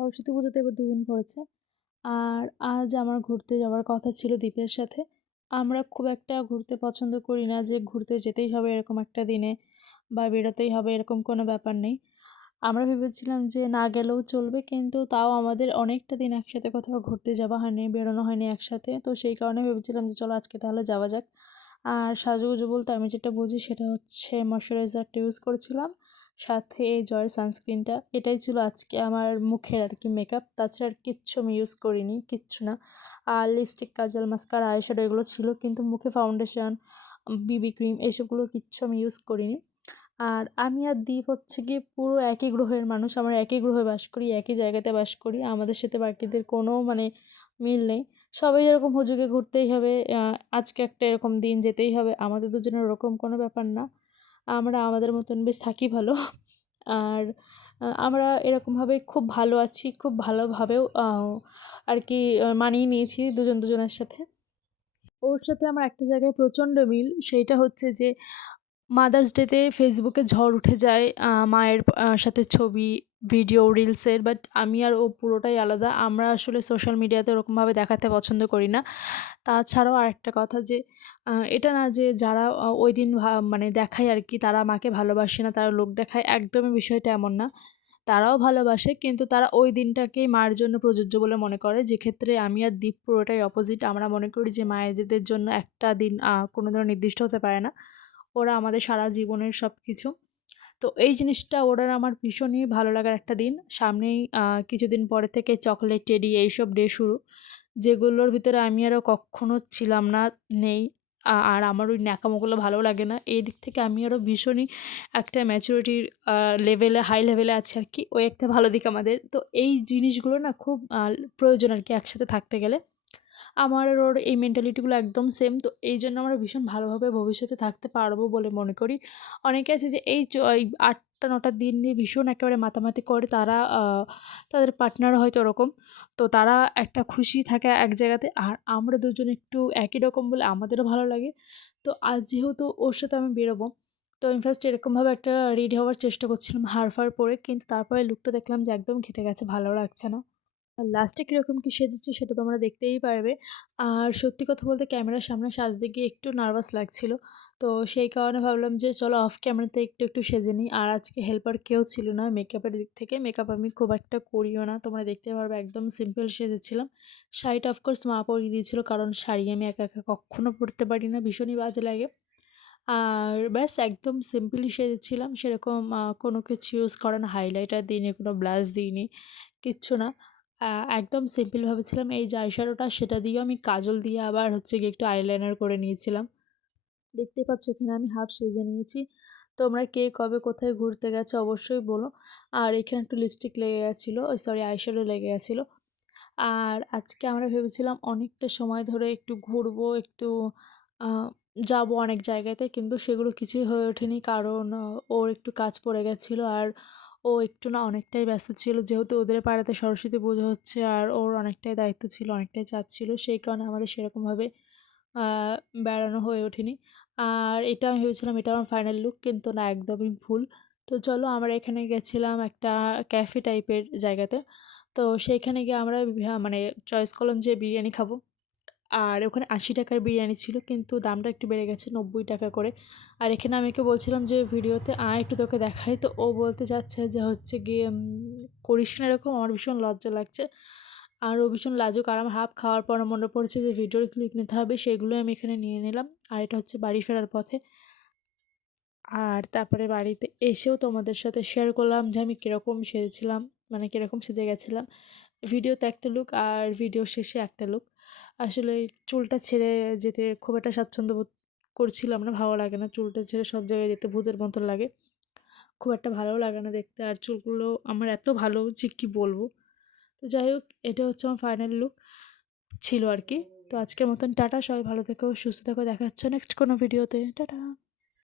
সরস্বতী পুজোতে এবার দুদিন পড়েছে। আর আজ আমার ঘুরতে যাওয়ার কথা ছিল দ্বীপের সাথে। আমরা খুব একটা ঘুরতে পছন্দ করি না যে ঘুরতে যেতেই হবে এরকম একটা দিনে বা বেরোতেই হবে এরকম কোনো ব্যাপার নেই। আমরা ভেবেছিলাম যে না গেলেও চলবে কিন্তু তাও আমাদের অনেকটা দিন একসাথে কোথাও ঘুরতে যাওয়া হয়নি, বেরোনো হয়নি একসাথে। তো সেই কারণে ভেবেছিলাম যে চলো আজকে তাহলে যাওয়া যাক। আর সাজুগুজু বলতে আমি যেটা বুঝি সেটা হচ্ছে ময়শ্চারাইজারটা ইউজ করেছিলাম। সাথে এই জয়ের সানস্ক্রিনটা এটাই ছিল আজকে আমার মুখের আর কি মেকআপ তাছাড়া আর কিচ্ছু আমি ইউজ করিনি, কিচ্ছু না। আর লিপস্টিক কাজল মাস্কার আইশ্যাডো এগুলো ছিল, কিন্তু মুখে ফাউন্ডেশন বিবি ক্রিম এইসবগুলো কিচ্ছু আমি ইউজ করিনি। আর আমি আর দ্বীপ হচ্ছে গিয়ে পুরো একই গ্রহের মানুষ, আমরা একই গ্রহে বাস করি, একই জায়গাতে বাস করি। আমাদের সাথে বাকিদের কোনো মানে মিল নেই। সবাই এরকম হুজুগে ঘুরতেই হবে আজকে একটা এরকম দিন যেতেই হবে, আমাদের দুজনের ওরকম কোনো ব্যাপার না। আমরা আমাদের মতন বেশ থাকি ভালো। আর আমরা এরকমভাবে খুব ভালো আছি, খুব ভালোভাবেও আর কি মানিয়ে নিয়েছি দুজন দুজনের সাথে। ওর সাথে আমার একটা জায়গায় প্রচণ্ড মিল, সেইটা হচ্ছে যে মাদার্স ডেতে ফেসবুকে ঝড় উঠে যায় মায়ের সাথে ছবি ভিডিও রিলসের বাট আমি আর ও পুরোটাই আলাদা। আমরা আসলে সোশ্যাল মিডিয়াতে ওরকমভাবে দেখাতে পছন্দ করি না। তাছাড়াও আরেকটা কথা যে এটা না যে যারা ওই দিন মানে দেখায় আর কি, তারা মাকে ভালোবাসে না, তারা লোক দেখায়, একদমই বিষয়টা এমন না। তারাও ভালোবাসে, কিন্তু তারা ওই দিনটাকেই মায়ের জন্য প্রযোজ্য বলে মনে করে। যেক্ষেত্রে আমি আর দ্বীপ পুরোটাই অপোজিট আমরা মনে করি যে মায়েদের জন্য একটা দিন কোনো ধরনের নির্দিষ্ট হতে পারে না। ওরা আমাদের সারা জীবনের সব কিছু তো এই জিনিসটা ওরা আমার ভীষণই ভালো লাগার একটা দিন। সামনেই কিছুদিন পরে থেকে চকলেট টেডি এইসব ডে শুরু, যেগুলোর ভিতরে আমি আরও কখনও ছিলাম না, নেই। আর আমার ওই ন্যাকামোগুলো ভালো লাগে না। এই দিক থেকে আমি আরও ভীষণই একটা ম্যাচুরিটির লেভেলে হাই লেভেলে আছে আর কি। ওই একটা ভালো দিক আমাদের। তো এই জিনিসগুলো না খুব প্রয়োজন আর কি একসাথে থাকতে গেলে। আমার আর ওর এই মেন্টালিটিগুলো একদম সেম তো এই জন্য আমরা ভীষণ ভালোভাবে ভবিষ্যতে থাকতে পারব বলে মনে করি। অনেকে আছে যে এই আটটা, নটা দিন নিয়ে ভীষণ একেবারে মাতামাতি করে, তারা তাদের পার্টনার হয়তো ওরকম, তো তারা একটা খুশি থাকে এক জায়গাতে। আর আমরা দুজন একটু একই রকম বলে আমাদেরও ভালো লাগে। তো আজ যেহেতু ওর সাথে আমি বেরোবো, তো আমি ফার্স্ট এরকমভাবে একটা রেডি হওয়ার চেষ্টা করছিলাম হারফার পরে, কিন্তু তারপরে লুকটা দেখলাম যে একদম ঘেটে গেছে, ভালো লাগছে না। লাস্টে কীরকম কী সেজেছি সেটা তোমরা দেখতেই পারবে। আর সত্যি কথা বলতে ক্যামেরার সামনে সাজতে গিয়ে একটু নার্ভাস লাগছিল। তো সেই কারণে ভাবলাম যে চলো অফ ক্যামেরাতে একটু একটু সেজে নিই। আর আজকে হেল্পার কেউ ছিল না মেকআপের দিক থেকে। মেকআপ আমি খুব একটা করিও না। তোমরা দেখতে পারবে একদম সিম্পল সেজেছিলাম। শাড়িটা অফকোর্স মা পরিয়ে দিয়েছিলো কারণ শাড়ি আমি একা একা কখনও পরতে পারি না। ভীষণই বাজে লাগে। আর ব্যাস একদম সিম্পলি সেজেছিলাম। সেরকম কোনো কিছু ইউজ করে না। হাইলাইটার দিইনি, কোনো ব্লাশ দিইনি। কিচ্ছু না। একদম সিম্পল ভেবেছিলাম এই যে সেটা দিয়েও আমি কাজল দিয়ে আবার হচ্ছে গিয়ে একটু আইলাইনার করে নিয়েছিলাম। দেখতে পাচ্ছ এখানে আমি হাফ সেজে নিয়েছি। তোমরা কে কবে কোথায় ঘুরতে গেছো অবশ্যই বলো। আর এখানে একটু লিপস্টিক লেগে গেছিল, ওই সরি আইশ্যাডো লেগে গেছিল। আর আজকে আমরা ভেবেছিলাম অনেকটা সময় ধরে একটু ঘুরবো, একটু যাব অনেক জায়গাতে, কিন্তু সেগুলো কিছুই হয়ে ওঠেনি কারণ ওর একটু কাজ পড়ে গেছিল। আর ও একটু না অনেকটাই ব্যস্ত ছিল। যেহেতু ওদের পাড়াতে সরস্বতী পুজো হচ্ছে আর ওর অনেকটাই দায়িত্ব ছিল, অনেকটাই চাপ ছিল, সেই কারণে আমাদের সেরকমভাবে বেড়ানো হয়ে ওঠেনি। আর এটা আমি ভেবেছিলাম এটা আমার ফাইনাল লুক কিন্তু না, একদমই ভুল। তো চলো আমরা এখানে গেছিলাম একটা ক্যাফে টাইপের জায়গাতে। তো সেইখানে গিয়ে আমরা মানে চয়েস করলাম যে বিরিয়ানি খাব। আর ওখানে আশি টাকার বিরিয়ানি ছিল, কিন্তু দামটা একটু বেড়ে গেছে নব্বই টাকা করে। আর এখানে আমি ওকে বলছিলাম যে, ভিডিওতে আয়, একটু তোকে দেখাই। তো ও বলতে চাচ্ছে যে, হচ্ছে গিয়ে করিস না এরকম? আমার ভীষণ লজ্জা লাগছে। আর ও ভীষণ লাজুক। আর আমার হাফ খাওয়ার পর মনে পড়েছে যে, ভিডিওর ক্লিপ নিতে হবে, সেগুলোই আমি এখানে নিয়ে নিলাম। আর এটা হচ্ছে বাড়ি ফেরার পথে। আর তারপরে বাড়িতে এসেও তোমাদের সাথে শেয়ার করলাম যে, আমি কীরকম সেজেছিলাম? মানে কীরকম সেজে গেছিলাম। ভিডিওতে একটা লুক আর ভিডিও শেষে একটা লুক আসলে চুলটা ছেড়ে যেতে খুব একটা স্বাচ্ছন্দ্য বোধ করছিলাম না, ভালো লাগে না। চুলটা ছেড়ে সব জায়গায় যেতে ভূতের মতন লাগে। খুব একটা ভালো লাগে না দেখতে। আর চুলগুলো আমার এত ভালো যে কী বলব? তো যাই হোক, এটা হচ্ছে আমার ফাইনাল লুক ছিল আর কি। তো আজকের মতন টাটা। সবাই ভালো থেকো, সুস্থ থেকো। দেখা হচ্ছে নেক্সট কোনো ভিডিওতে টাটা!